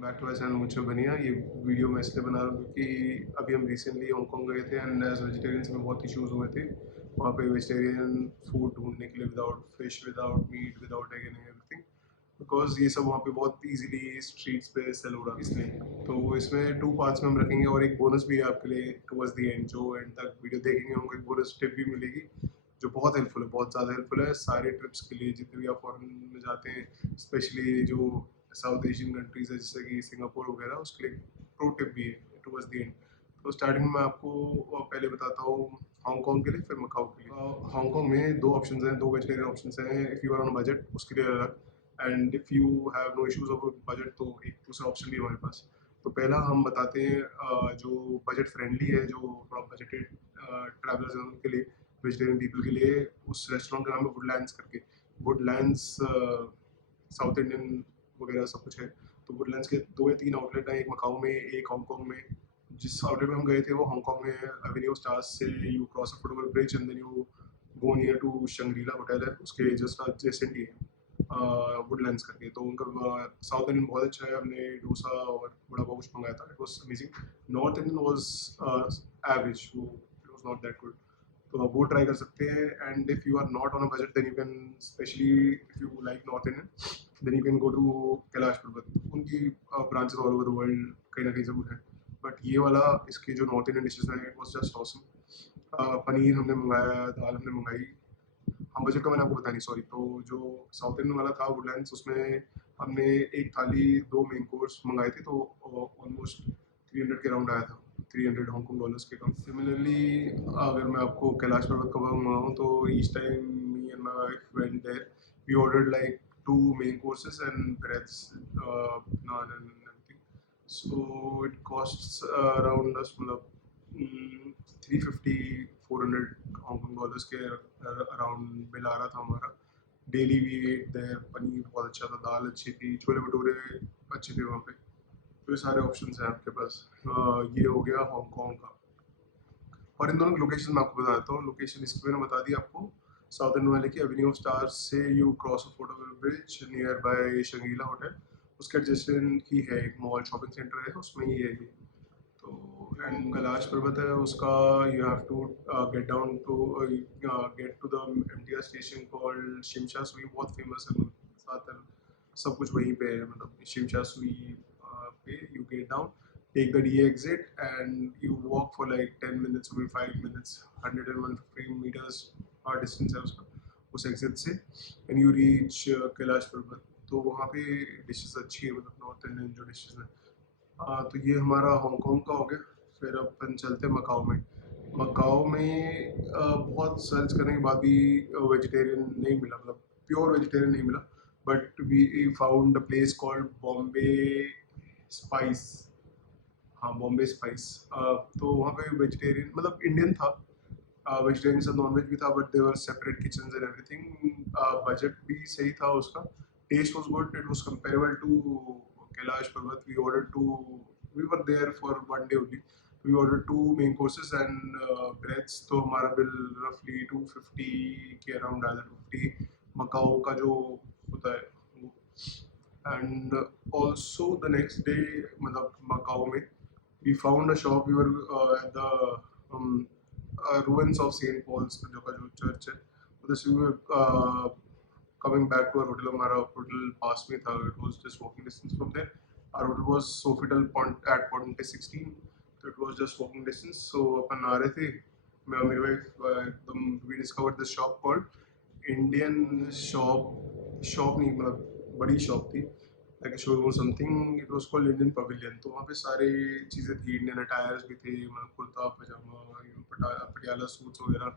Back to my channel मुझे बनिया। ये वीडियो मैं इसलिए बना रहा हूँ क्योंकि अभी हम रिसेंटली हांगकांग गए थे एंड एज वेजिटेरियंस में बहुत इश्यूज हुए थे वहाँ पे वेजिटेरियन फूड ढूंढने के लिए, without fish, without meat, without egg and everything, because ये सब वहाँ पे बहुत इजीली स्ट्रीट्स पे सेल हो रहा है। इसलिए तो इसमें टू पार्ट्स में हम रखेंगे और एक बोनस भी है आपके लिए टुवर्ड्स द एंड। जो एंड तक वीडियो देखेंगे उनको एक बोनस टिप भी मिलेगी जो बहुत हेल्पफुल है, बहुत ज़्यादा हेल्पफुल है सारे ट्रिप्स के लिए। जितने भी आप फॉरेन में जाते हैं, स्पेशली जो साउथ एशियन कंट्रीज़ है जैसे कि सिंगापुर वगैरह, उसके लिए प्रो टिप भी है टुवर्ड्स द एंड। तो स्टार्टिंग में आपको पहले बताता हूँ हांगकांग के लिए, फिर मकाऊ के लिए। हांगकांग में दो ऑप्शंस हैं, दो वेजिटेरियन ऑप्शंस हैं। If you are on budget उसके लिए अलग, and if you have no issues of budget तो एक दूसरा ऑप्शन भी है हमारे पास। तो पहला हम बताते हैं जो बजट फ्रेंडली है, जो थोड़ा बजटेड ट्रैवलर्स हैं उनके लिए, वेजिटेरियन पीपल के लिए। उस रेस्टोरेंट का नाम है वुडलैंड्स करके। वुडलैंड्स साउथ इंडियन वगैरह सब कुछ है। तो वुडलैंड्स के दो या तीन आउटलेट हैं, एक मकाऊ में, एक हांगकांग में। जिस आउटलेट में हम गए थे वो हांगकांग में है। एवेन्यू स्टार्स से you cross a foot over bridge and then you go near to Shangri La hotel है, उसके जस्ट एडजेसेंट ही है वुडलैंड्स करके। तो उनका साउथ इंडियन बहुत अच्छा है। हमने डोसा और बड़ा पाव कुछ मंगाया था, it was amazing. North Indian was average, वो it was not that good. तो आप वो ट्राई कर सकते हैं। And if you are not on a budget then you can, specially if you like north Indian, then you can go to Kailash Parbat. उनकी branches all over the world कहीं ना कहीं ज़रूर है, बट ये वाला, इसके जो नॉर्थ इंडियन डिशेज हैं, it was just awesome. Paneer हमने मंगाया, दाल हमने मंगाई। हाँ, बजट का मैंने आपको बताया नहीं, सॉरी। तो जो साउथ इंडियन वाला था वुडलैंड्स, उसमें हमने एक थाली, दो मेन कोर्स मंगाए थे, तो ऑलमोस्ट 300 के राउंड आया था, 300 हांगकॉन्ग डॉलर्स के कम। सिमिलरली अगर मैं आपको कैलाश पर्वत का मंगाऊँ तो each time me and my wife went there, we ordered like two main courses and breads, naan and everything. So it costs around us मतलब 350 400 हांगकॉन्ग डॉलर्स के अराउंड बिल आ रहा था हमारा। Daily we ate there. Paneer बहुत अच्छा था, दाल अच्छी थी, छोले भटूरे अच्छे थे वहाँ पे। तो ये सारे ऑप्शंस हैं आपके पास। ये हो गया हांगकॉन्ग का। और इन दोनों की लोकेशन मैं आपको बताता हूँ। लोकेशन इसकी मैंने बता दी आपको, साउथ इंडियन वाले की। एवेन्यू ऑफ स्टार्स से यू क्रॉस अ फोटोवेल bridge nearby Shangrila hotel, उसके एडजेसेंट ही है एक मॉल, शॉपिंग सेंटर है, उसमें ही है ये। तो एंड कैलाश पर्वत है उसका, you have to get down to get to the MTR station called Tsim Sha Tsui, बहुत फेमस है। साथ सब कुछ वहीं पे है, मतलब शिमशा सुई पे you get down, take the D exit and you walk for like 10 minutes or 5 minutes, 150 meters distance है उसका, उस exit से, and you reach कैलाश पर्वत। तो वहाँ पे डिशेस अच्छी है, मतलब नॉर्थ इंडियन जो डिशेस हैं। तो ये हमारा हांगकांग का हो गया। फिर अपन चलते हैं मकाओ में। मकाओ में बहुत सर्च करने के बाद भी वेजिटेरियन नहीं मिला, मतलब प्योर वेजिटेरियन नहीं मिला। But we found a place called Bombay Spice. हाँ, बॉम्बे स्पाइस। तो वहाँ पे वेजिटेरियन, मतलब इंडियन था, वेजिटेरियन से नॉन वेज भी था, but they were separate kitchen and everything. Budget भी सही था उसका, taste was good, it was comparable to Kailash Parbat. We were there for one day only. We order two main courses and breads. तो हमारा bill रफली 250 के अराउंड आया था, 250 मकाओ का जो होता है वो। And also the next day, मतलब मकाओ में, we found a shop. We were at the ruins of St. Paul's, जो का जो चर्च है। तो this we were coming back to our hotel, हमारा होटल पास में था, it was just walking distance from there. Our hotel was Sofitel at Ponte 16, so it was just walking distance. So अपन आ रहे थे, मैं और मेरी वाइफ, एकदम we discovered this shop called Indian shop नहीं, मतलब बड़ी शॉप थी, लाइक शोरूम और something. It was called Indian pavilion. तो वहाँ पे सारी चीज़ें थी, इंडियन अटायर्स भी थे, मतलब कुर्ता पजामा, पटियाला सूट्स वगैरह,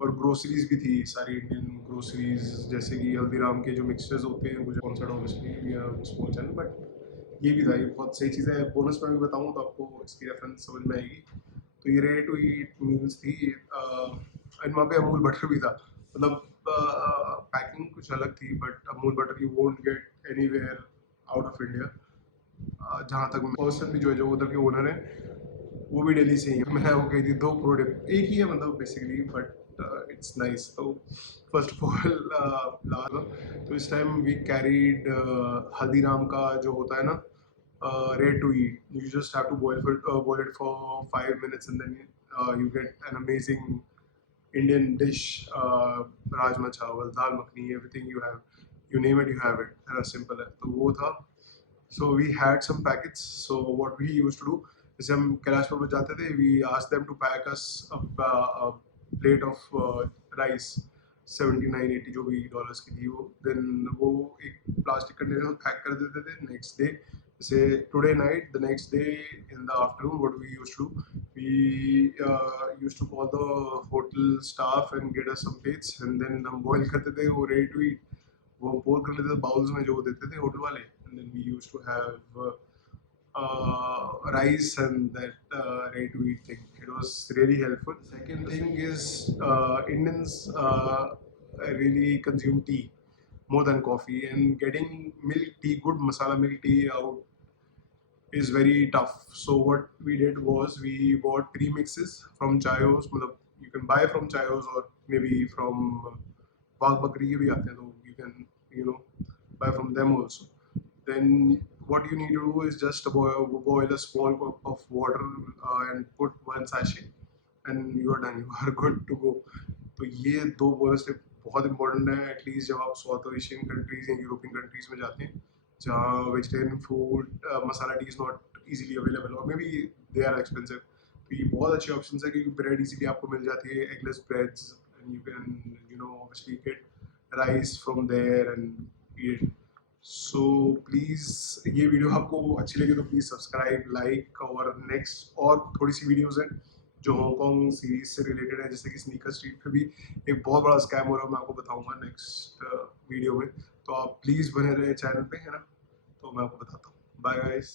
और ग्रोसरीज भी थी, सारी इंडियन ग्रोसरीज, जैसे कि हल्दीराम के जो मिक्सचर्स होते हैं, मुझे कौन सा ऑब्वियसली स्मॉल चैनल, बट ये भी था। ये बहुत सही चीज़ है। बोनस में भी बताऊँ तो आपको इसकी रेफरेंस समझ में आएगी। तो ये रेडी टू ईट मील्स थी। एंड वहाँ पे अमूल बटर भी था, मतलब पैकिंग कुछ अलग थी, but Amul butter you won't get anywhere out of India. जहाँ तक पर्सन भी जो है, जो उधर के ओनर है, वो भी दिल्ली से ही है। मैं वो कही थी, दो प्रोडक्ट एक ही है मतलब बेसिकली, बट इट्स नाइस। तो फर्स्ट ऑफ ऑल लाल, तो इस टाइम वी कैरीड हल्दीराम का जो होता है ना, ready to eat. You just have to boil it for 5 minutes, and then you get an amazing Indian dish. Rajma chawal, dal makhani, everything you have, you name it, you have it. है simple है. तो वो था. So we had some packets. So what we used to do is हम कैलाश पर्वत जाते थे. We asked them to pack us a plate of rice. 79-80 जो भी डॉलर्स की थी वो. Then वो एक प्लास्टिक कंटेनर में पैक कर देते थे. Next day, say today night, the next day in the afternoon, what we used to do, we used to call the hotel staff and get us some plates, and then हम boil करते थे वो ready to eat. वो pour कर लेते थे bowls में जो देते थे होटल वाले, and then we used to have rice and that ready to eat thing. It was really helpful. Second thing is Indians really consume tea more than coffee, and getting milk tea, good masala milk tea out is very tough. So what we did was we bought premixes from Chayos. मतलब you can buy from Chayos or maybe from Wagh Bakri के भी आते हैं, तो you can buy from them also. Then what you need to do is just boil a small cup of water and put one sachet, and you are done. You are good to go. तो ये दो bonus बहुत important है, at least जब आप south Asian countries या European countries में जाते हैं जहाँ vegetarian food masala tea is not easily available, और maybe they are expensive. तो ये बहुत अच्छे ऑप्शन है क्योंकि ब्रेड इजीली आपको मिल जाती है, eggless breads, and you can obviously get rice from there and eat. So please ये वीडियो आपको अच्छी लगी तो प्लीज़ सब्सक्राइब, लाइक, और नेक्स्ट और थोड़ी सी वीडियोज़ हैं जो हांगकॉन्ग सीरीज से रिलेटेड है, जैसे कि स्नीकर स्ट्रीट पे भी एक बहुत बड़ा स्कैम हो रहा है, मैं आपको बताऊंगा नेक्स्ट वीडियो में. तो आप प्लीज़ बने रहे चैनल पे, है ना. तो मैं आपको बताता हूँ. Bye guys.